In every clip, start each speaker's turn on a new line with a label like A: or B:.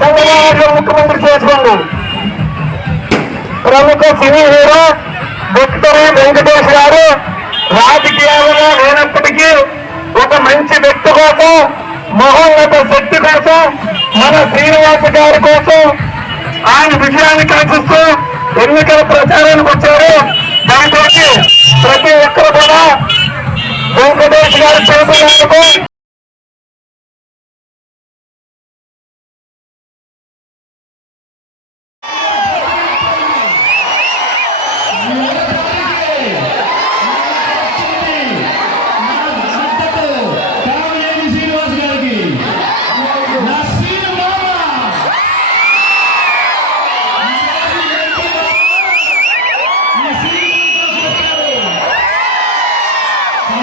A: చంద్రబాబు ముఖ్యమంత్రి చేసుకోండి ప్రముఖ సినీ హీరో డాక్టర్ వెంకటేష్ గారు రాజకీయాలలో లేనప్పటికీ ఒక మంచి వ్యక్తి కోసం మహోన్నత శక్తి కోసం మన శ్రీనివాస గారి కోసం ఆయన విజయాన్ని కాచిస్తూ ఎన్నికల ప్రచారానికి వచ్చారు.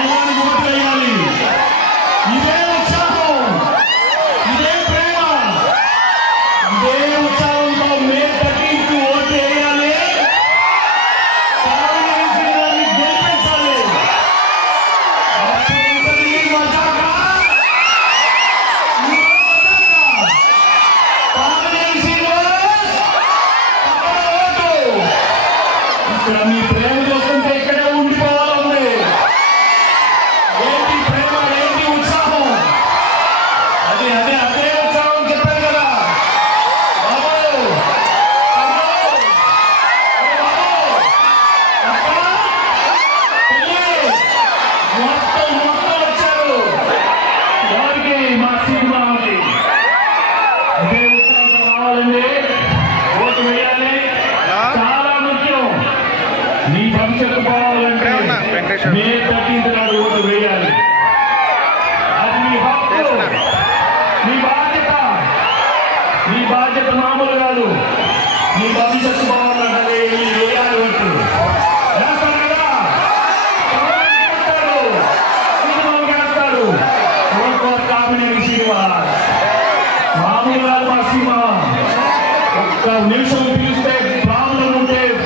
B: సమయానికి ఓటు వేయాలి. ఇదే భవిష్యత్తు. మే థర్టీన్త్ నాడు ఓటు వేయాలి. అది మీ హక్కు.
C: చేస్తున్నారు.
B: మీ బాధ్యత. మీ బాధ్యత మామూలు కాదు. మీ భవిష్యత్తు బాగుండాలి వేయాలి ఓటు. మామూలు కాదు మా సీమ. ఒక్క నిమిషం పిలిస్తే ప్రాబ్లం ఉంటే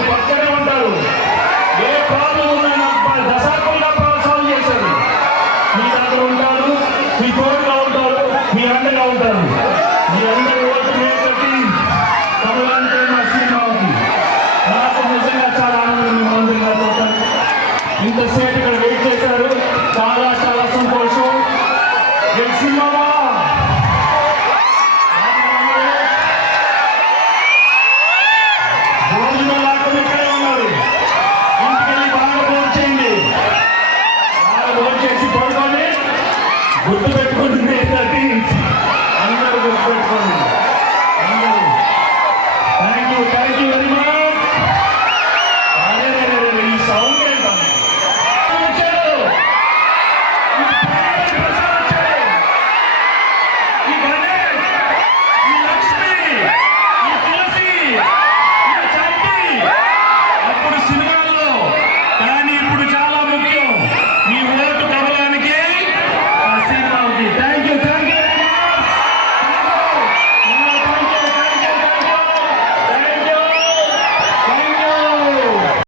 B: Thank you.